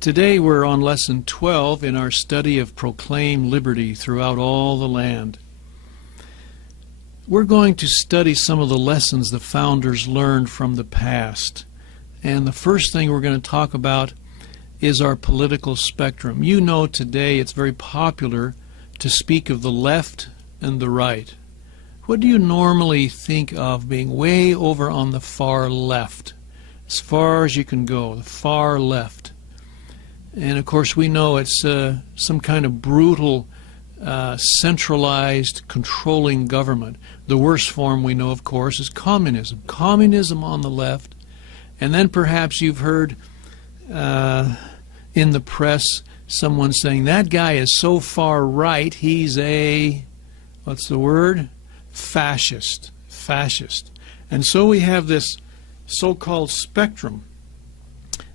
Today we're on Lesson 12 in our study of Proclaim Liberty throughout all the land. We're going to study some of the lessons the founders learned from the past. And the first thing we're going to talk about is our political spectrum. You know today it's very popular to speak of the left and the right. What do you normally think of being way over on the far left? As far as you can go, the far left. And of course we know it's some kind of brutal, centralized, controlling government. The worst form we know, of course, is communism. Communism on the left. And then perhaps you've heard in the press someone saying, that guy is so far right, he's a, what's the word? Fascist. Fascist. And so we have this so-called spectrum.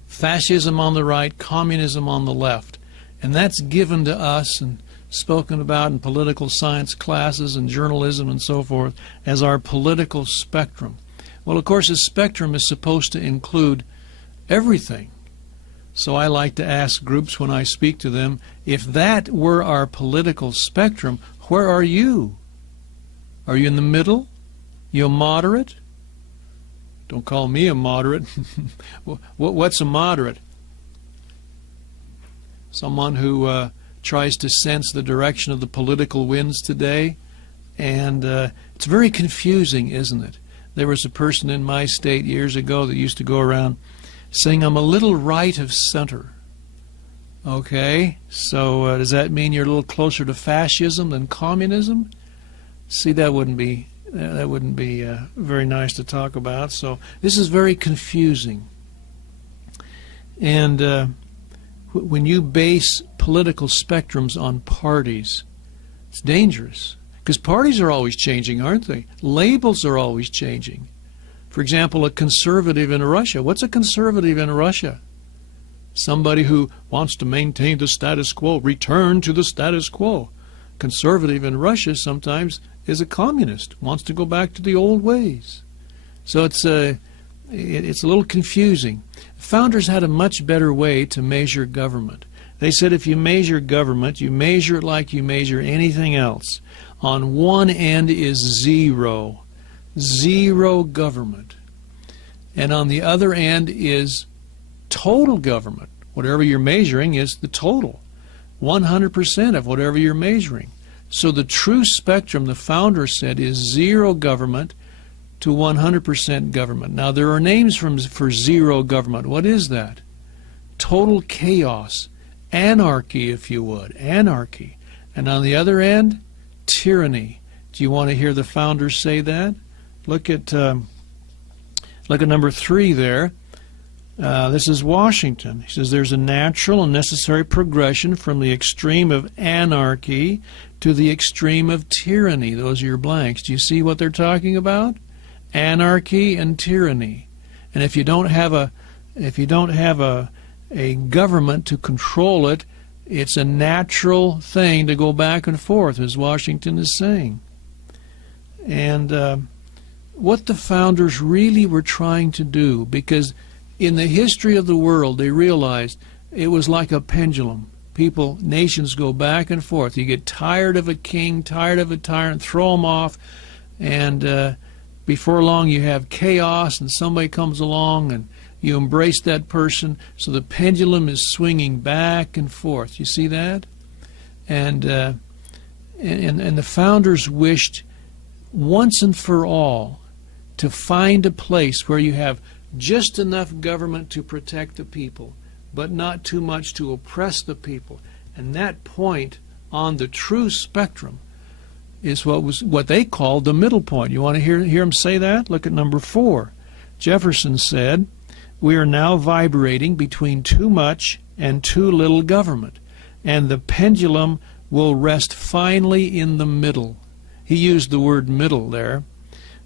Fascism on the right, communism on the left. And that's given to us and spoken about in political science classes and journalism and so forth as our political spectrum. Well, of course, a spectrum is supposed to include everything. So I like to ask groups when I speak to them, if that were our political spectrum, where are you? Are you in the middle? You a moderate? Don't call me a moderate. What's a moderate? Someone who tries to sense the direction of the political winds today. And it's very confusing, isn't it? There was a person in my state years ago that used to go around saying, I'm a little right of center. Okay, so does that mean you're a little closer to fascism than communism? See, that wouldn't be very nice to talk about. So this is very confusing. And when you base political spectrums on parties, it's dangerous. Because parties are always changing, aren't they? Labels are always changing. For example, a conservative in Russia. What's a conservative in Russia? Somebody who wants to maintain the status quo, return to the status quo. Conservative in Russia sometimes is a communist, wants to go back to the old ways. So it's a little confusing. Founders had a much better way to measure government. They said if you measure government, you measure it like you measure anything else. On one end is zero. Zero government. And on the other end is total government. Whatever you're measuring is the total. 100% of whatever you're measuring. So the true spectrum, the founder said, is zero government to 100% government. Now there are names for zero government. What is that? Total chaos. Anarchy, if you would. Anarchy. And on the other end, tyranny. Do you want to hear the founders say that? Look at number 3 there. This is Washington. He says there's a natural and necessary progression from the extreme of anarchy to the extreme of tyranny. Those are your blanks. Do you see what they're talking about? Anarchy and tyranny. And if you don't have a government to control it, it's a natural thing to go back and forth, as Washington is saying. And what the founders really were trying to do, because in the history of the world they realized it was like a pendulum. Nations go back and forth. You get tired of a king, tired of a tyrant, throw them off, and before long you have chaos and somebody comes along and you embrace that person. So the pendulum is swinging back and forth. You see that? And the founders wished once and for all to find a place where you have just enough government to protect the people, but not too much to oppress the people. And that point on the true spectrum is what they called the middle point. You want to hear him say that? Look at number 4. Jefferson said, we are now vibrating between too much and too little government, and the pendulum will rest finally in the middle. He used the word middle there.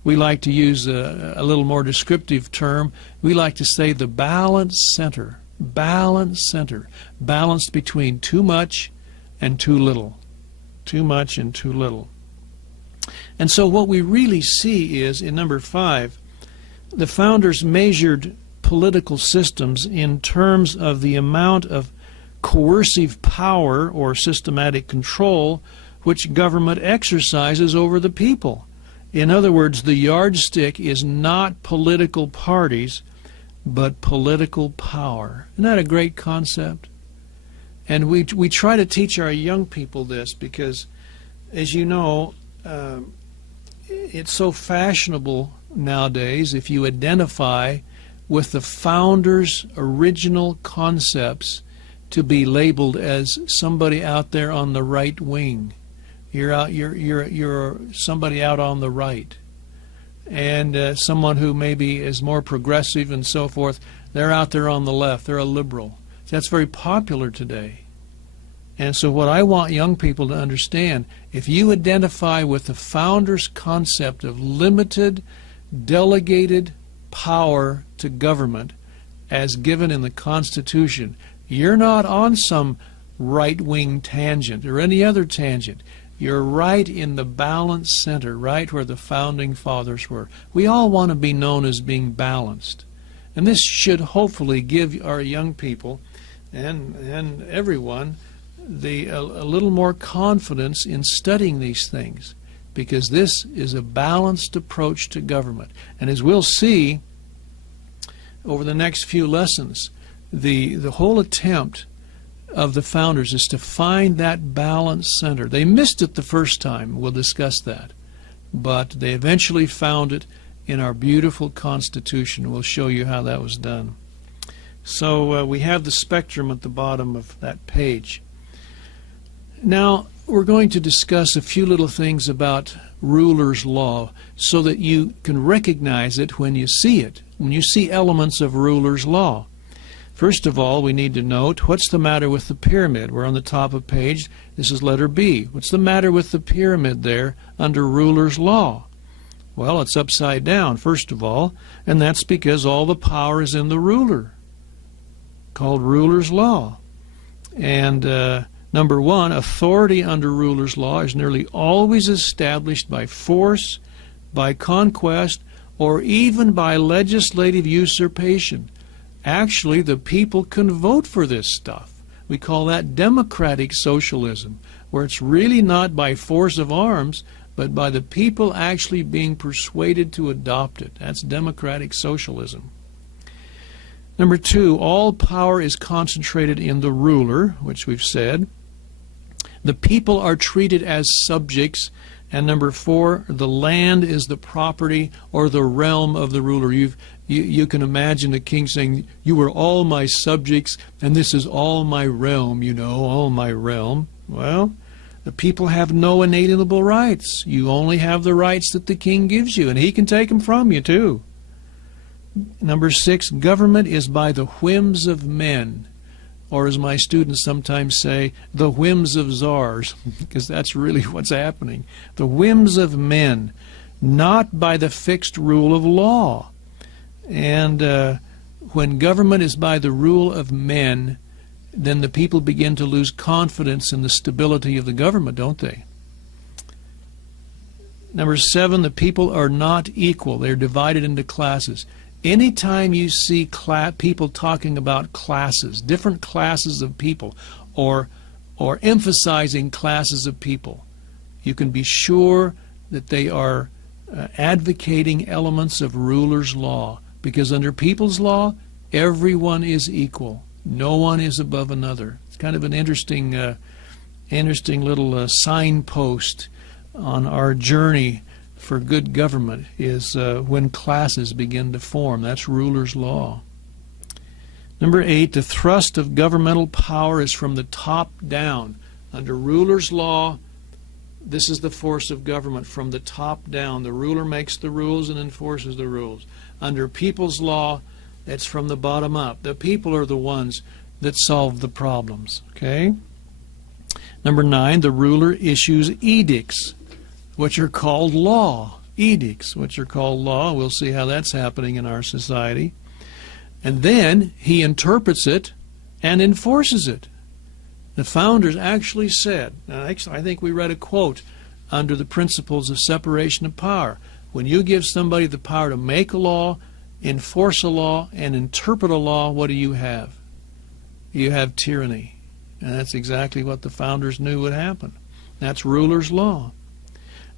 We like to use a little more descriptive term. We like to say the balanced center. Balanced center. Balanced between too much and too little. Too much and too little. And so what we really see is, in number 5, the founders measured political systems in terms of the amount of coercive power or systematic control which government exercises over the people. In other words, the yardstick is not political parties, but political power. Isn't that a great concept? And we try to teach our young people this because, as you know, it's so fashionable nowadays if you identify with the founders' original concepts to be labeled as somebody out there on the right wing. You're somebody out on the right. And someone who maybe is more progressive and so forth, they're out there on the left. They're a liberal. That's very popular today. And so what I want young people to understand, if you identify with the founders' concept of limited, delegated power to government as given in the Constitution, you're not on some right-wing tangent or any other tangent. You're right in the balanced center, right where the founding fathers were. We all want to be known as being balanced. And this should hopefully give our young people and everyone a little more confidence in studying these things, because this is a balanced approach to government. And as we'll see over the next few lessons, the whole attempt of the founders is to find that balanced center. They missed it the first time. We'll discuss that. But they eventually found it in our beautiful Constitution. We'll show you how that was done. So we have the spectrum at the bottom of that page. Now, we're going to discuss a few little things about ruler's law so that you can recognize it when you see it, when you see elements of ruler's law. First of all, we need to note what's the matter with the pyramid. We're on the top of page. This is letter B. What's the matter with the pyramid there under ruler's law? Well, it's upside down, first of all, and that's because all the power is in the ruler, called ruler's law. And number one, authority under ruler's law is nearly always established by force, by conquest, or even by legislative usurpation. Actually, the people can vote for this stuff. We call that democratic socialism, where it's really not by force of arms, but by the people actually being persuaded to adopt it. That's democratic socialism. Number two, all power is concentrated in the ruler, which we've said. The people are treated as subjects. And number four, the land is the property or the realm of the ruler. You can imagine the king saying, "You are all my subjects, and this is all my realm, you know, all my realm." Well, the people have no inalienable rights. You only have the rights that the king gives you, and he can take them from you too. Number six, government is by the whims of men, or as my students sometimes say, the whims of czars, because that's really what's happening. The whims of men, not by the fixed rule of law. And when government is by the rule of men, then the people begin to lose confidence in the stability of the government, don't they? Number seven, the people are not equal. They're divided into classes. Anytime you see people talking about classes, different classes of people, or emphasizing classes of people, you can be sure that they are advocating elements of ruler's law. Because under people's law, everyone is equal. No one is above another. It's kind of an interesting little signpost on our journey for good government is when classes begin to form. That's ruler's law. Number eight, the thrust of governmental power is from the top down. Under ruler's law, this is the force of government from the top down. The ruler makes the rules and enforces the rules. Under people's law, it's from the bottom up. The people are the ones that solve the problems. Okay? Number nine, the ruler issues edicts, which are called law. Edicts, which are called law. We'll see how that's happening in our society. And then he interprets it and enforces it. The founders actually said, I think we read a quote under the principles of separation of power. When you give somebody the power to make a law enforce a law and interpret a law, what do you have? You have tyranny. And that's exactly what the founders knew would happen. That's ruler's law.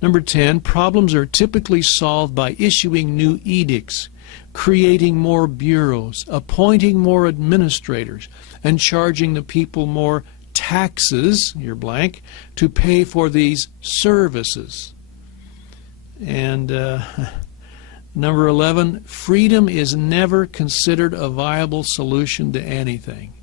Number 10, problems are typically solved by issuing new edicts, creating more bureaus, appointing more administrators, and charging the people more taxes, your blank, to pay for these services. And number 11, freedom is never considered a viable solution to anything.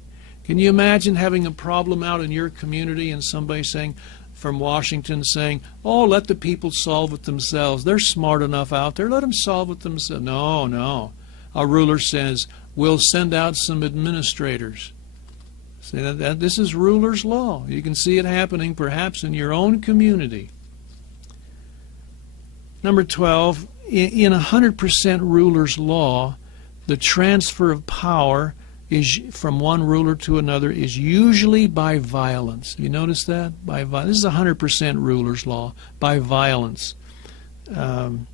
Can you imagine having a problem out in your community and somebody saying, from Washington saying, oh, let the people solve it themselves. They're smart enough out there. Let them solve it themselves. No, no. Our ruler says, we'll send out some administrators. See, this is ruler's law. You can see it happening perhaps in your own community. Number 12, in 100% ruler's law, the transfer of power is from one ruler to another is usually by violence. You notice that? By violence. This is 100% ruler's law, by violence. And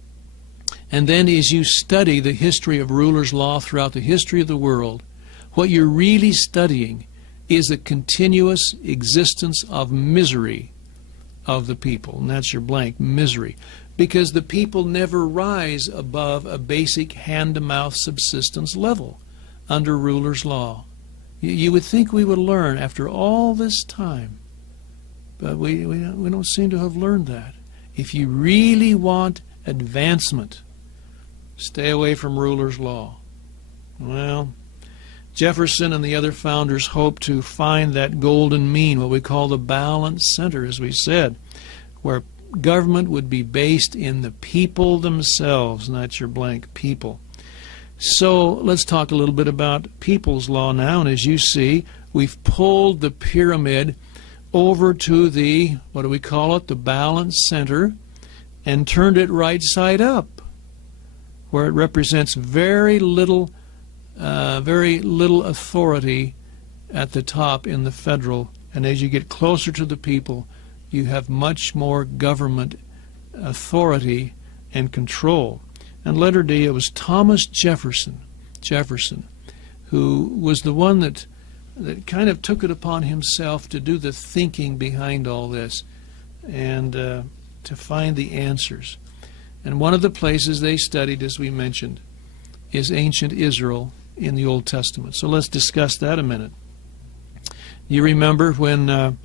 then as you study the history of ruler's law throughout the history of the world, what you're really studying is the continuous existence of misery of the people. And that's your blank, misery. Because the people never rise above a basic hand-to-mouth subsistence level under ruler's law. You would think we would learn after all this time, but we don't seem to have learned that. If you really want advancement, stay away from ruler's law. Well, Jefferson and the other founders hoped to find that golden mean, what we call the balanced center, as we said, where government would be based in the people themselves, and that's your blank, people. So let's talk a little bit about people's law now. And as you see, we've pulled the pyramid over to the, what do we call it, the balance center, and turned it right side up, where it represents very little authority at the top in the federal. And as you get closer to the people, you have much more government authority and control. And letter D, it was Thomas Jefferson, who was the one that kind of took it upon himself to do the thinking behind all this and to find the answers. And one of the places they studied, as we mentioned, is ancient Israel in the Old Testament. So let's discuss that a minute. You remember when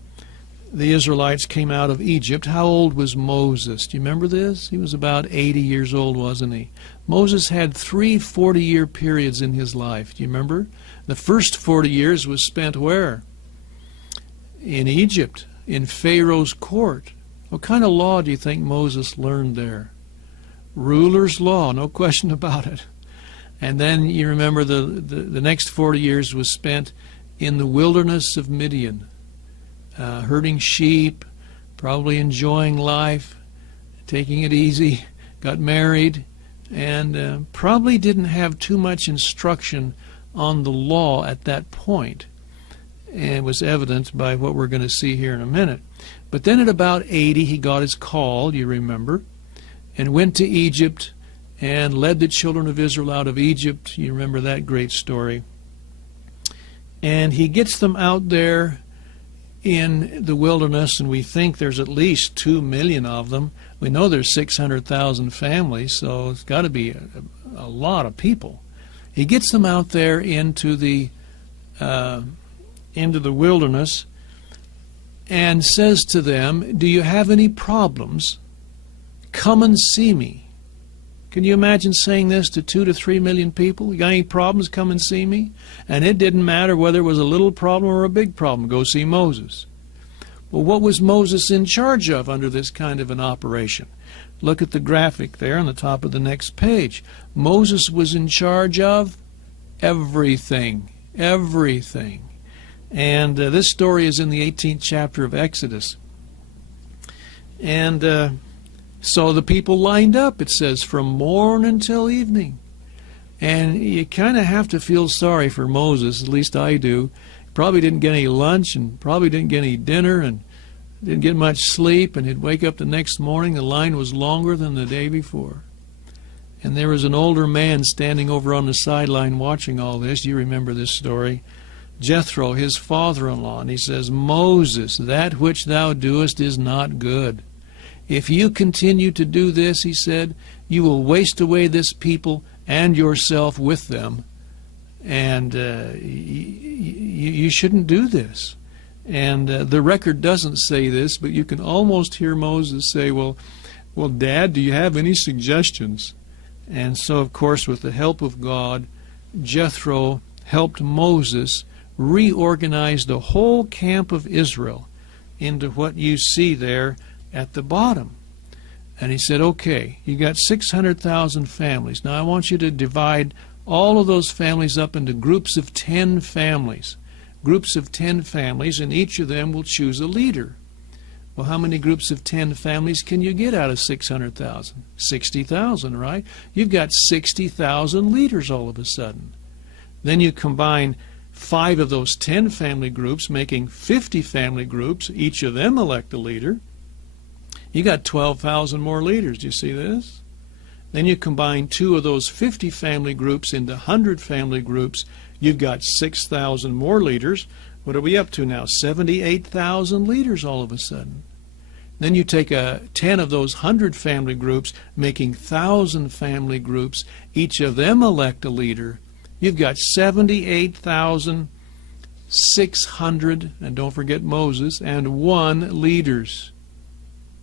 the Israelites came out of Egypt, how old was Moses? Do you remember this? He was about 80 years old, wasn't he? Moses had 3 40-year periods in his life. Do you remember? The first 40 years was spent where? In Egypt, in Pharaoh's court. What kind of law do you think Moses learned there? Ruler's law, no question about it. And then you remember the next 40 years was spent in the wilderness of Midian. Herding sheep, probably enjoying life, taking it easy, got married, and probably didn't have too much instruction on the law at that point. And it was evident by what we're going to see here in a minute. But then at about 80, he got his call, you remember, and went to Egypt and led the children of Israel out of Egypt. You remember that great story. And he gets them out there in the wilderness, and we think there's at least 2 million of them. We know there's 600,000 families, so it's got to be a lot of people. He gets them out there into the wilderness and says to them, do you have any problems? Come and see me. Can you imagine saying this to 2 to 3 million people? You got any problems? Come and see me. And it didn't matter whether it was a little problem or a big problem. Go see Moses. Well, what was Moses in charge of under this kind of an operation? Look at the graphic there on the top of the next page. Moses was in charge of everything. Everything. And this story is in the 18th chapter of Exodus. And so the people lined up, it says, from morn until evening. And you kind of have to feel sorry for Moses, at least I do. Probably didn't get any lunch and probably didn't get any dinner and didn't get much sleep, and he'd wake up the next morning, the line was longer than the day before. And there was an older man standing over on the sideline watching all this. You remember this story. Jethro, his father-in-law, and he says, Moses, that which thou doest is not good. If you continue to do this, he said, you will waste away this people and yourself with them. And you shouldn't do this. And the record doesn't say this, but you can almost hear Moses say, well, Dad, do you have any suggestions? And so, of course, with the help of God, Jethro helped Moses reorganize the whole camp of Israel into what you see there at the bottom. And he said, okay, you got 600,000 families. Now I want you to divide all of those families up into groups of 10 families. Groups of 10 families, and each of them will choose a leader. Well, how many groups of 10 families can you get out of 600,000? 60,000, right? You've got 60,000 leaders all of a sudden. Then you combine 5 of those 10 family groups, making 50 family groups. Each of them elect a leader. You got 12,000 more leaders. Do you see this? Then you combine 2 of those 50 family groups into 100 family groups. You've got 6,000 more leaders. What are we up to now? 78,000 leaders all of a sudden. Then you take 10 of those 100 family groups, making 1,000 family groups. Each of them elect a leader. You've got 78,600, and don't forget Moses, and 1 leaders.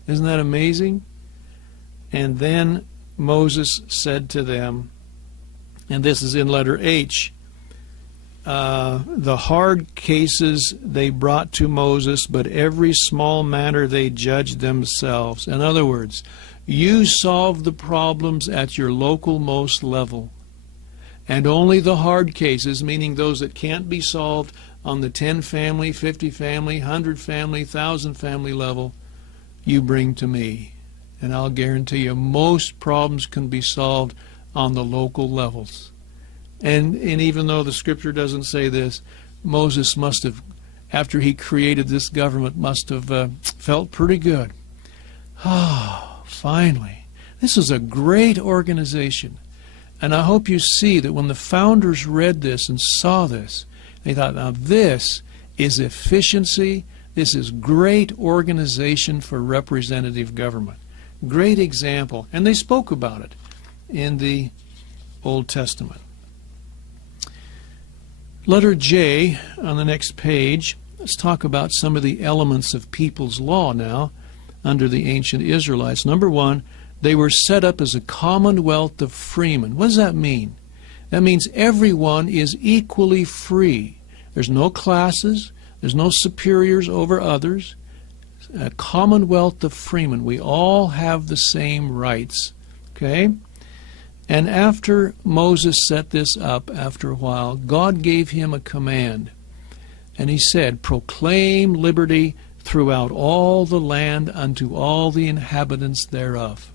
Isn't that amazing? And then Moses said to them, and this is in letter H, the hard cases they brought to Moses, but every small matter they judged themselves. In other words, you solve the problems at your local-most level. And only the hard cases, meaning those that can't be solved on the 10 family, 50 family, 100 family, 1,000 family level, you bring to me. And I'll guarantee you most problems can be solved on the local levels. And even though the scripture doesn't say this, Moses must have, after he created this government, must have felt pretty good. Oh, finally. This is a great organization. And I hope you see that when the founders read this and saw this, they thought, now this is efficiency. This is great organization for representative government. Great example. And they spoke about it in the Old Testament. Letter J on the next page. Let's talk about some of the elements of people's law now under the ancient Israelites. Number 1, they were set up as a commonwealth of freemen. What does that mean? That means everyone is equally free. There's no classes. There's no superiors over others. A commonwealth of freemen. We all have the same rights. Okay? And after Moses set this up, after a while, God gave him a command. And he said, proclaim liberty throughout all the land unto all the inhabitants thereof.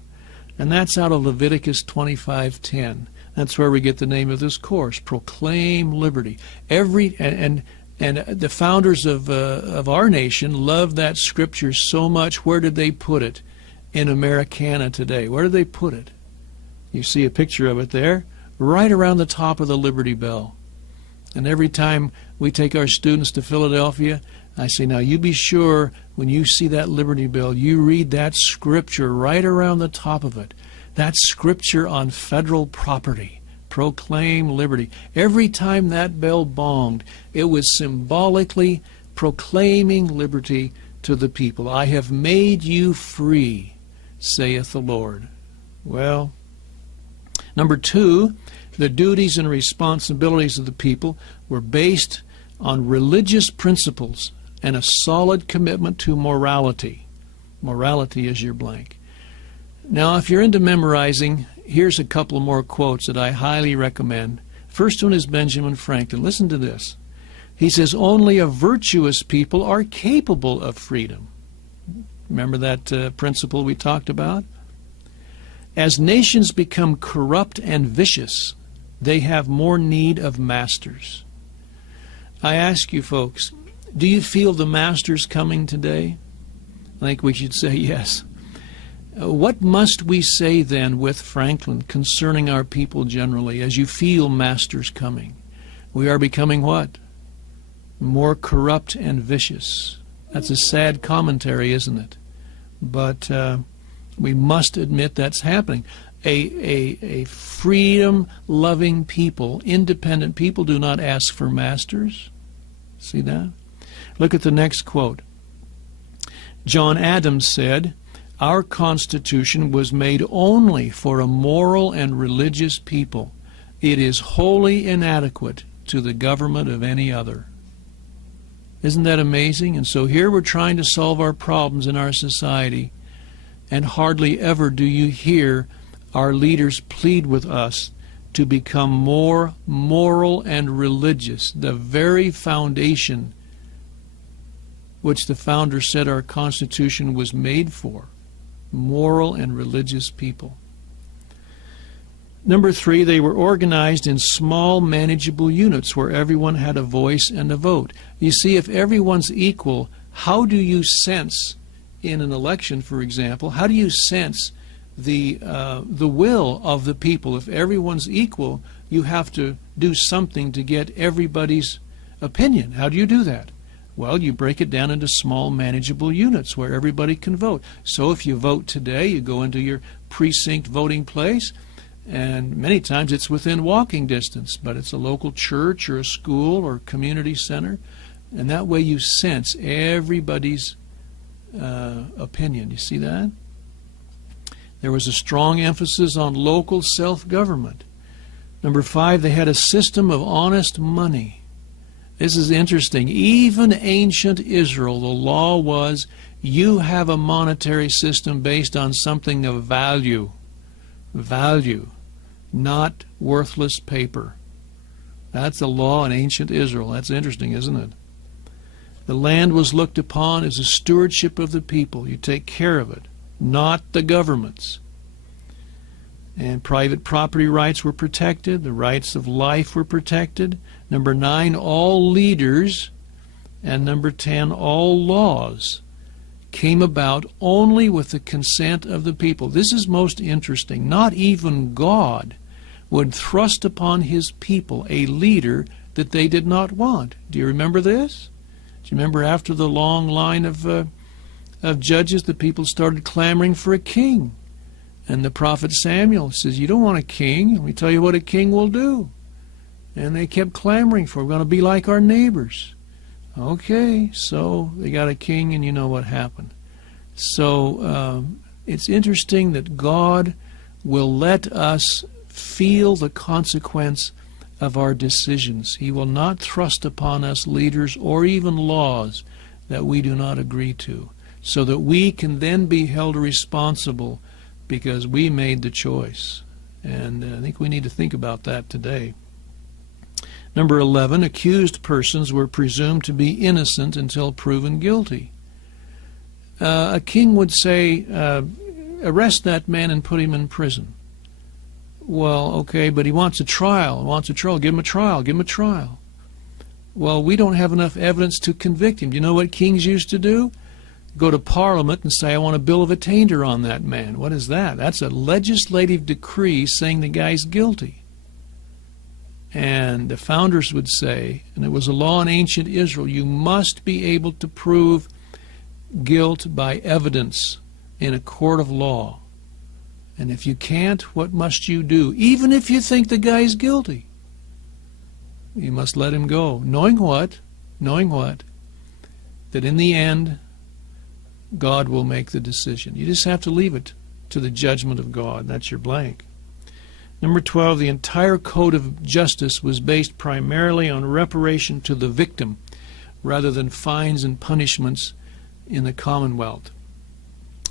And that's out of Leviticus 25:10. That's where we get the name of this course, proclaim liberty. And the founders of our nation loved that scripture so much. Where did they put it in Americana today? Where did they put it? You see a picture of it there, right around the top of the Liberty Bell. And every time we take our students to Philadelphia, I say, now you be sure when you see that Liberty Bell, you read that scripture right around the top of it. That scripture on federal property. Proclaim liberty. Every time that bell bonged, it was symbolically proclaiming liberty to the people. I have made you free, saith the Lord. Well, number 2, the duties and responsibilities of the people were based on religious principles and a solid commitment to morality. Morality is your blank. Now, if you're into memorizing, here's a couple more quotes that I highly recommend. First one is Benjamin Franklin. Listen to this. He says, only a virtuous people are capable of freedom. Remember that principle we talked about? As nations become corrupt and vicious, they have more need of masters. I ask you folks, do you feel the masters coming today? I think we should say yes. What must we say then with Franklin concerning our people generally as you feel masters coming? We are becoming what? More corrupt and vicious. That's a sad commentary, isn't it? But we must admit that's happening. A freedom-loving people, independent people, do not ask for masters. See that? Look at the next quote. John Adams said, "Our Constitution was made only for a moral and religious people. It is wholly inadequate to the government of any other." Isn't that amazing? And so here we're trying to solve our problems in our society, and hardly ever do you hear our leaders plead with us to become more moral and religious, the very foundation which the founder said our Constitution was made for, moral and religious people. Number 3, they were organized in small, manageable units where everyone had a voice and a vote. You see, if everyone's equal, how do you sense in an election, for example, how do you sense the will of the people? If everyone's equal, you have to do something to get everybody's opinion. How do you do that? Well, you break it down into small, manageable units where everybody can vote. So if you vote today, you go into your precinct voting place, and many times it's within walking distance, but it's a local church or a school or community center, and that way you sense everybody's opinion. You see that? There was a strong emphasis on local self-government. Number 5, they had a system of honest money. This is interesting. Even ancient Israel, the law was, you have a monetary system based on something of value. Value, not worthless paper. That's the law in ancient Israel. That's interesting, isn't it? The land was looked upon as a stewardship of the people. You take care of it, not the governments. And private property rights were protected. The rights of life were protected. Number 9, all leaders. And number 10, all laws came about only with the consent of the people. This is most interesting. Not even God would thrust upon his people a leader that they did not want. Do you remember this? Do you remember after the long line of judges, the people started clamoring for a king? And the prophet Samuel says, you don't want a king. Let me tell you what a king will do. And they kept clamoring for, we're going to be like our neighbors. Okay, so they got a king, and you know what happened. So it's interesting that God will let us feel the consequence of our decisions. He will not thrust upon us leaders or even laws that we do not agree to, so that we can then be held responsible because we made the choice. And I think we need to think about that today. Number 11, accused persons were presumed to be innocent until proven guilty. A king would say, arrest that man and put him in prison. Well, okay, but he wants a trial. He wants a trial. Give him a trial. Give him a trial. Well, we don't have enough evidence to convict him. Do you know what kings used to do? Go to Parliament and say, I want a bill of attainder on that man. What is that? That's a legislative decree saying the guy's guilty. And the founders would say, and it was a law in ancient Israel, you must be able to prove guilt by evidence in a court of law. And if you can't, what must you do? Even if you think the guy's guilty, you must let him go. Knowing what? Knowing what? That in the end, God will make the decision. You just have to leave it to the judgment of God. That's your blank. Number 12, the entire code of justice was based primarily on reparation to the victim rather than fines and punishments in the Commonwealth.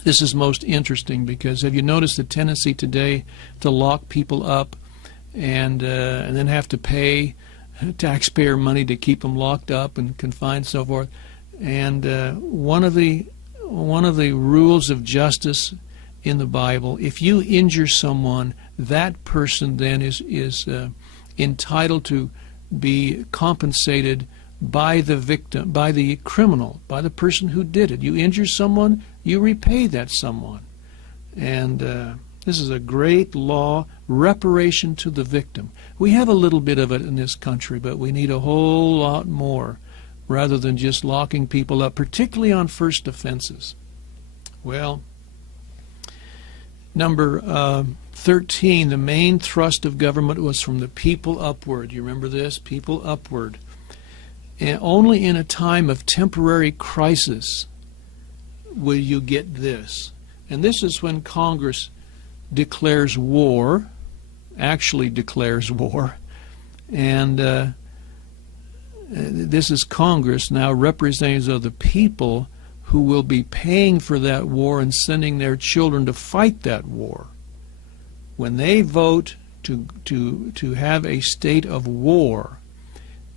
This is most interesting because have you noticed the tendency today to lock people up and then have to pay taxpayer money to keep them locked up and confined and so forth? And one of the rules of justice in the Bible, if you injure someone, that person then is entitled to be compensated by the victim, by the criminal, by the person who did it. You injure someone, you repay that someone. And this is a great law, reparation to the victim. We have a little bit of it in this country, but we need a whole lot more, rather than just locking people up, particularly on first offenses. Well, number 13, the main thrust of government was from the people upward. You remember this? People upward. And only in a time of temporary crisis will you get this. And this is when Congress declares war, actually declares war, and this is Congress, now representatives of the people, who will be paying for that war and sending their children to fight that war. When they vote to have a state of war,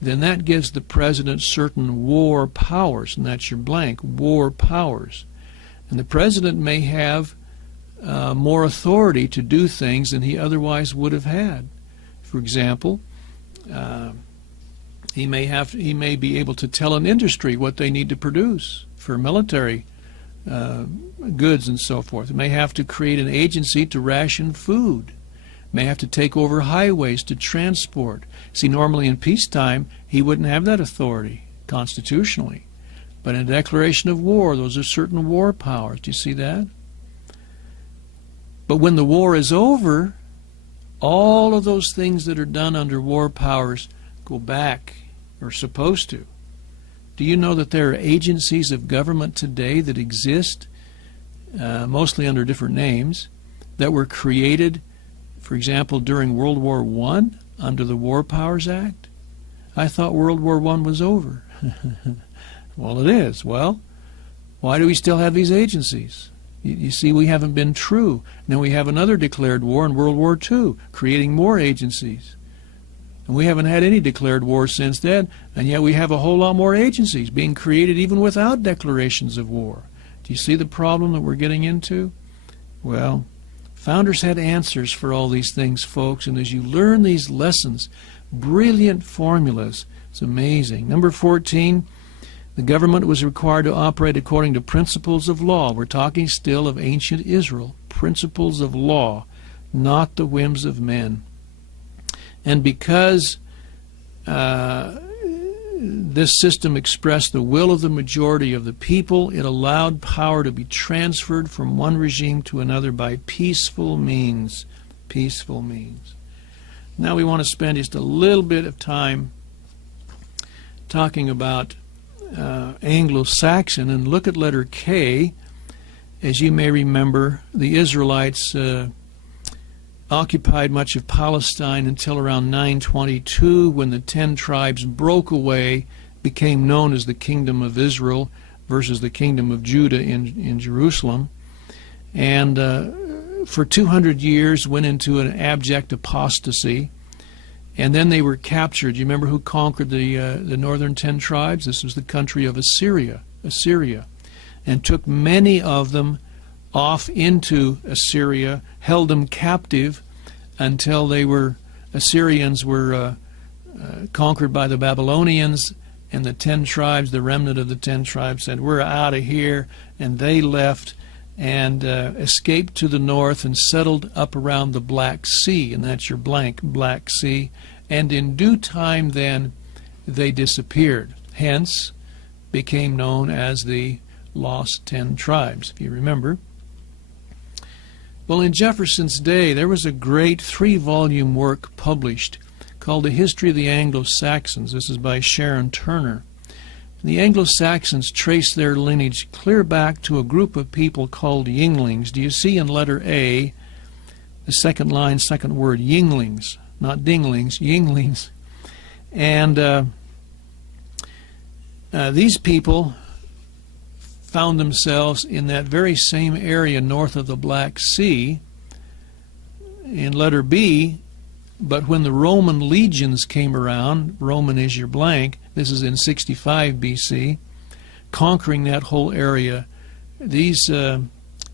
then that gives the president certain war powers, and that's your blank, war powers. And the president may have more authority to do things than he otherwise would have had. For example, he may be able to tell an industry what they need to produce for military goods and so forth. He may have to create an agency to ration food. May have to take over highways to transport. See, normally in peacetime, he wouldn't have that authority constitutionally. But in a declaration of war, those are certain war powers. Do you see that? But when the war is over, all of those things that are done under war powers go back, or supposed to. Do you know that there are agencies of government today that exist, mostly under different names, that were created, for example, during World War I under the War Powers Act? I thought World War I was over. Well, it is. Well, why do we still have these agencies? You see, we haven't been true. Then we have another declared war in World War II, creating more agencies. And we haven't had any declared war since then, and yet we have a whole lot more agencies being created even without declarations of war. Do you see the problem that we're getting into? Well, founders had answers for all these things, folks, and as you learn these lessons, brilliant formulas, it's amazing. Number 14, the government was required to operate according to principles of law. We're talking still of ancient Israel, principles of law, not the whims of men. And because this system expressed the will of the majority of the people, it allowed power to be transferred from one regime to another by peaceful means. Peaceful means. Now we want to spend just a little bit of time talking about Anglo-Saxon, and look at letter K. As you may remember, the Israelites occupied much of Palestine until around 922, when the 10 tribes broke away, became known as the Kingdom of Israel versus the Kingdom of Judah in Jerusalem, and for 200 years went into an abject apostasy. And then they were captured. You remember who conquered the northern 10 tribes? This was the country of Assyria, and took many of them off into Assyria, held them captive until Assyrians were conquered by the Babylonians, and the 10 tribes, the remnant of the 10 tribes, said, "We're out of here," and they left and escaped to the north and settled up around the Black Sea, and that's your blank, Black Sea. And in due time then they disappeared, hence became known as the Lost 10 Tribes, if you remember. Well, in Jefferson's day, there was a great 3-volume work published called The History of the Anglo-Saxons. This is by Sharon Turner. The Anglo-Saxons trace their lineage clear back to a group of people called Yinglings. Do you see in letter A, the second line, second word, Yinglings, not dinglings, Yinglings. And these people found themselves in that very same area north of the Black Sea in letter B, but when the Roman legions came around, Roman is your blank, this is in 65 BC, conquering that whole area, these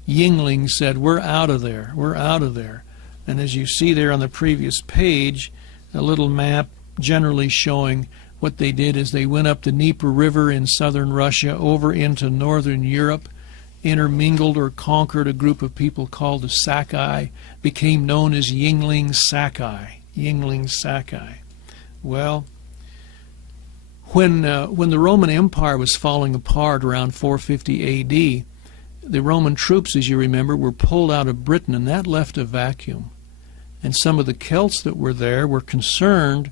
Yinglings said, "We're out of there, we're out of there." And as you see there on the previous page, a little map generally showing what they did is they went up the Dnieper River in southern Russia over into northern Europe, intermingled or conquered a group of people called the Sakai, became known as Yingling Sakai. Yingling Sakai. Well, when the Roman Empire was falling apart around 450 A.D., the Roman troops, as you remember, were pulled out of Britain, and that left a vacuum. And some of the Celts that were there were concerned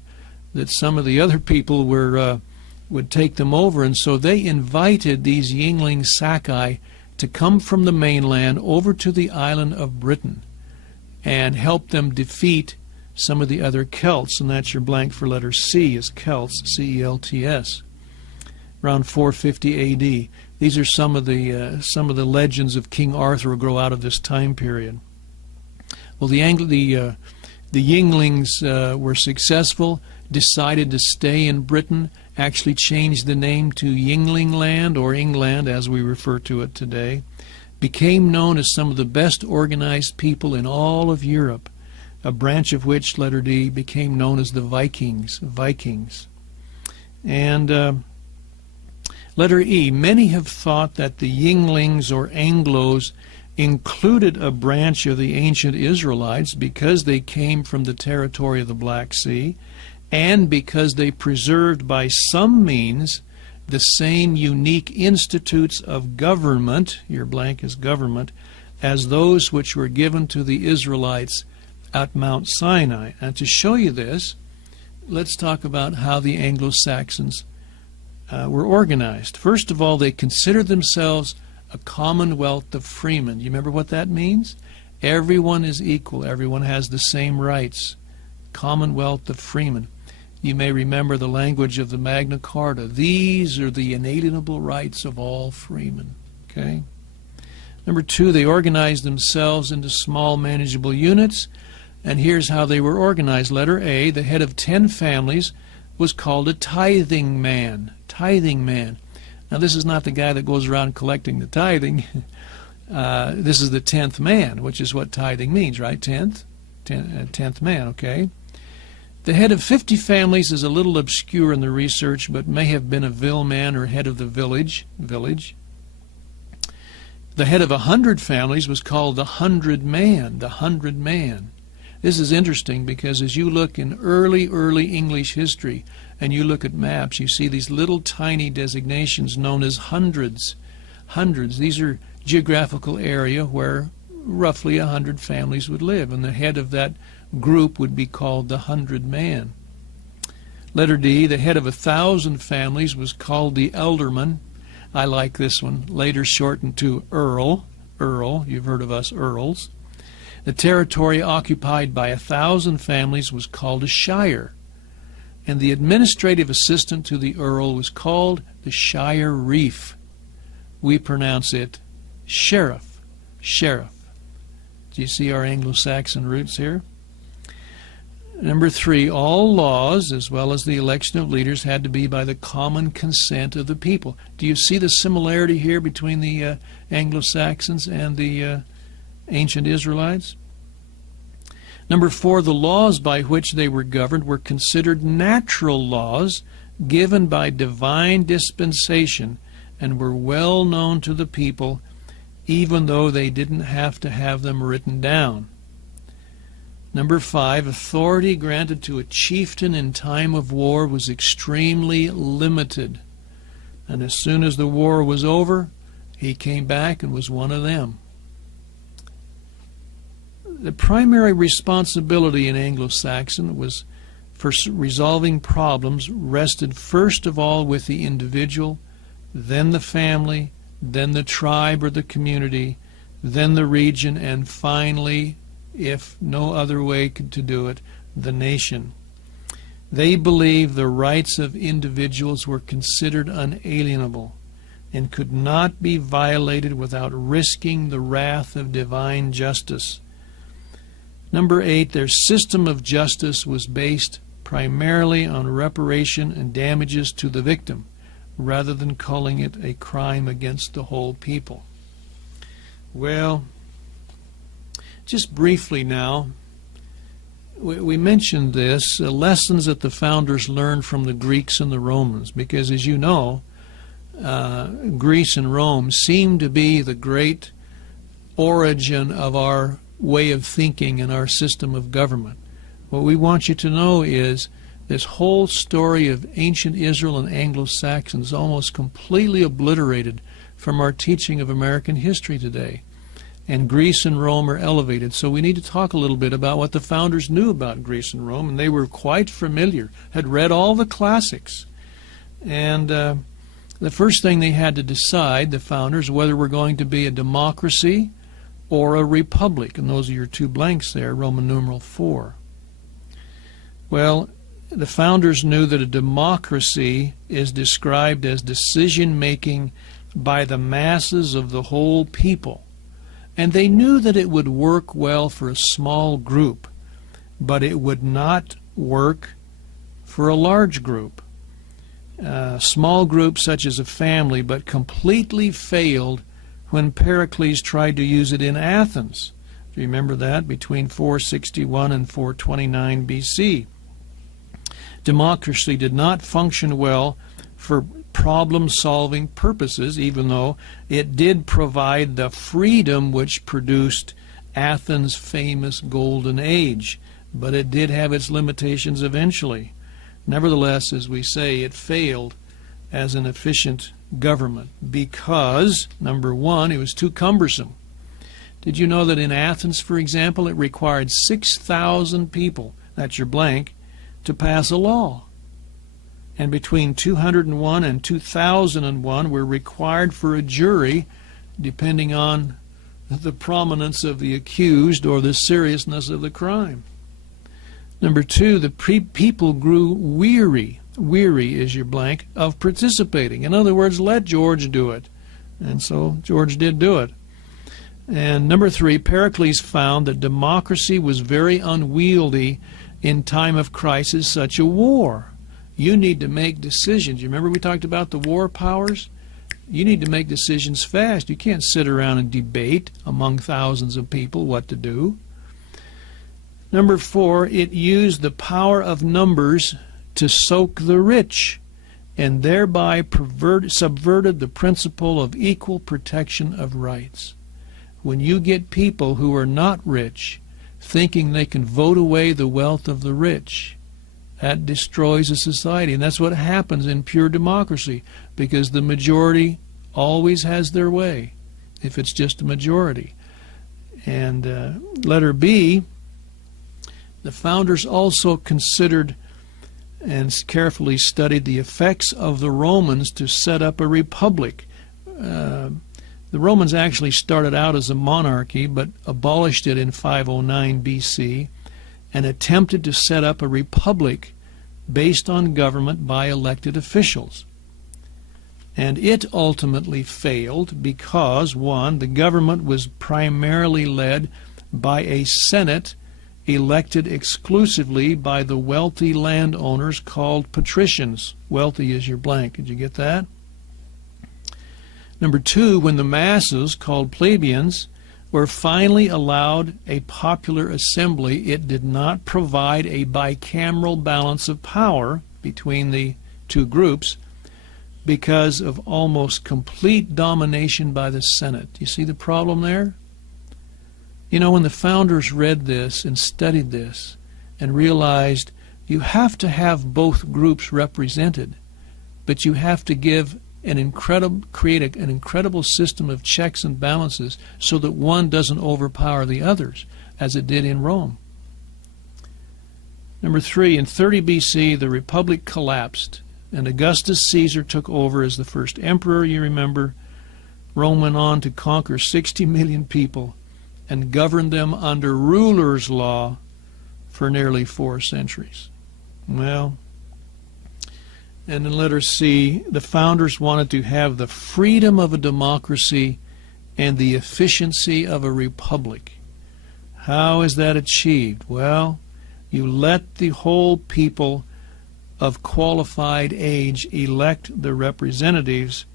that some of the other people would take them over, and so they invited these Yingling Sakai to come from the mainland over to the island of Britain and help them defeat some of the other Celts, and that's your blank for letter C, is Celts, C-E-L-T-S, around 450 A.D. These are some of the legends of King Arthur will grow out of this time period. Well, the Yinglings were successful, decided to stay in Britain, actually changed the name to Yingling Land, or England as we refer to it today, became known as some of the best organized people in all of Europe, a branch of which, letter D, became known as the Vikings. And letter E, many have thought that the Yinglings or Anglos included a branch of the ancient Israelites because they came from the territory of the Black Sea and because they preserved by some means the same unique institutes of government, your blank is government, as those which were given to the Israelites at Mount Sinai. And to show you this, let's talk about how the Anglo-Saxons were organized. First of all, they considered themselves a commonwealth of freemen. You remember what that means? Everyone is equal. Everyone has the same rights. Commonwealth of freemen. You may remember the language of the Magna Carta. These are the inalienable rights of all freemen. Okay? Number two, they organized themselves into small manageable units. And here's how they were organized. Letter A, the head of 10 families was called a tithing man. Tithing man. Now, this is not the guy that goes around collecting the tithing. This is the 10th man, which is what tithing means, right? 10th man, okay? The head of 50 families is a little obscure in the research, but may have been a villeman or head of the village. The head of 100 families was called the 100 man, the 100 man. This is interesting because as you look in early English history and you look at maps, you see these little tiny designations known as hundreds. Hundreds. These are geographical area where roughly 100 families would live, and the head of that group would be called the 100 man. Letter D, the head of 1,000 families was called the elderman. I like this one, later shortened to Earl. Earl, you've heard of us Earls. The territory occupied by 1,000 families was called a shire, and the administrative assistant to the Earl was called the shire reef. We pronounce it sheriff. Sheriff. Do you see our Anglo-Saxon roots here? Number 3, all laws, as well as the election of leaders, had to be by the common consent of the people. Do you see the similarity here between the Anglo-Saxons and the ancient Israelites? Number 4, the laws by which they were governed were considered natural laws given by divine dispensation and were well known to the people, even though they didn't have to have them written down. Number 5, authority granted to a chieftain in time of war was extremely limited. And as soon as the war was over, he came back and was one of them. The primary responsibility in Anglo-Saxon was for resolving problems rested first of all with the individual, then the family, then the tribe or the community, then the region, and finally, if no other way to do it, the nation. They believed the rights of individuals were considered unalienable and could not be violated without risking the wrath of divine justice. Number 8, their system of justice was based primarily on reparation and damages to the victim, rather than calling it a crime against the whole people. Well, just briefly now, we mentioned this, lessons that the founders learned from the Greeks and the Romans, because as you know, Greece and Rome seem to be the great origin of our way of thinking and our system of government. What we want you to know is this whole story of ancient Israel and Anglo-Saxons is almost completely obliterated from our teaching of American history today. And Greece and Rome are elevated. So we need to talk a little bit about what the founders knew about Greece and Rome, and they were quite familiar, had read all the classics. And the first thing they had to decide, the founders, whether we're going to be a democracy or a republic. And those are your two blanks there, Roman numeral 4. Well, the founders knew that a democracy is described as decision-making by the masses of the whole people. And they knew that it would work well for a small group, but it would not work for a large group. Small groups such as a family, but completely failed when Pericles tried to use it in Athens. Do you remember that? Between 461 and 429 BC. Democracy did not function well for problem-solving purposes, even though it did provide the freedom which produced Athens' famous Golden Age. But it did have its limitations eventually. Nevertheless, as we say, it failed as an efficient government because, number one, it was too cumbersome. Did you know that in Athens, for example, it required 6,000 people, that's your blank, to pass a law? And between 201 and 2001 were required for a jury, depending on the prominence of the accused or the seriousness of the crime. Number two, the people grew weary is your blank, of participating. In other words, let George do it. And so George did do it. And number three, Pericles found that democracy was very unwieldy in time of crisis, such a war. You need to make decisions. You remember we talked about the war powers? You need to make decisions fast. You can't sit around and debate among thousands of people what to do. Number four, it used the power of numbers to soak the rich and thereby subverted the principle of equal protection of rights. When you get people who are not rich thinking they can vote away the wealth of the rich, that destroys a society. And that's what happens in pure democracy, because the majority always has their way if it's just a majority. And letter B, the founders also considered and carefully studied the effects of the Romans to set up a republic. The Romans actually started out as a monarchy, but abolished it in 509 BC and attempted to set up a republic based on government by elected officials. And it ultimately failed because, one, the government was primarily led by a Senate elected exclusively by the wealthy landowners called patricians. Wealthy is your blank. Did you get that? Number two, when the masses, called plebeians, were finally allowed a popular assembly, it did not provide a bicameral balance of power between the two groups because of almost complete domination by the Senate. You see the problem there? You know, when the founders read this and studied this and realized you have to have both groups represented, but you have to give create an incredible system of checks and balances so that one doesn't overpower the others, as it did in Rome. Number three, in 30 BC, the republic collapsed, and Augustus Caesar took over as the first emperor, you remember. Rome went on to conquer 60 million people and governed them under ruler's law for nearly 4 centuries. Well, and in letter C, the founders wanted to have the freedom of a democracy and the efficiency of a republic. How is that achieved? Well, you let the whole people of qualified age elect the representatives,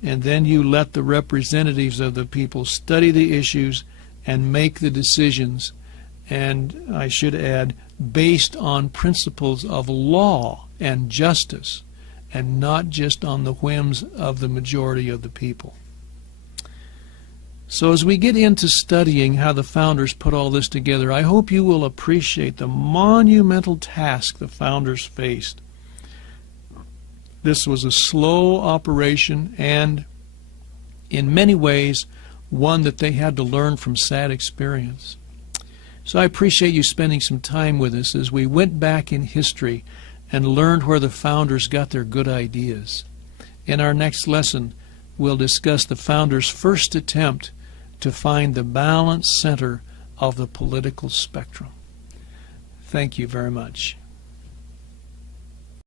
and then you let the representatives of the people study the issues and make the decisions, and I should add, based on principles of law and justice, and not just on the whims of the majority of the people. So as we get into studying how the founders put all this together, I hope you will appreciate the monumental task the founders faced. This was a slow operation, and in many ways one that they had to learn from sad experience. So I appreciate you spending some time with us as we went back in history and learned where the founders got their good ideas. In our next lesson, we'll discuss the founders' first attempt to find the balanced center of the political spectrum. Thank you very much.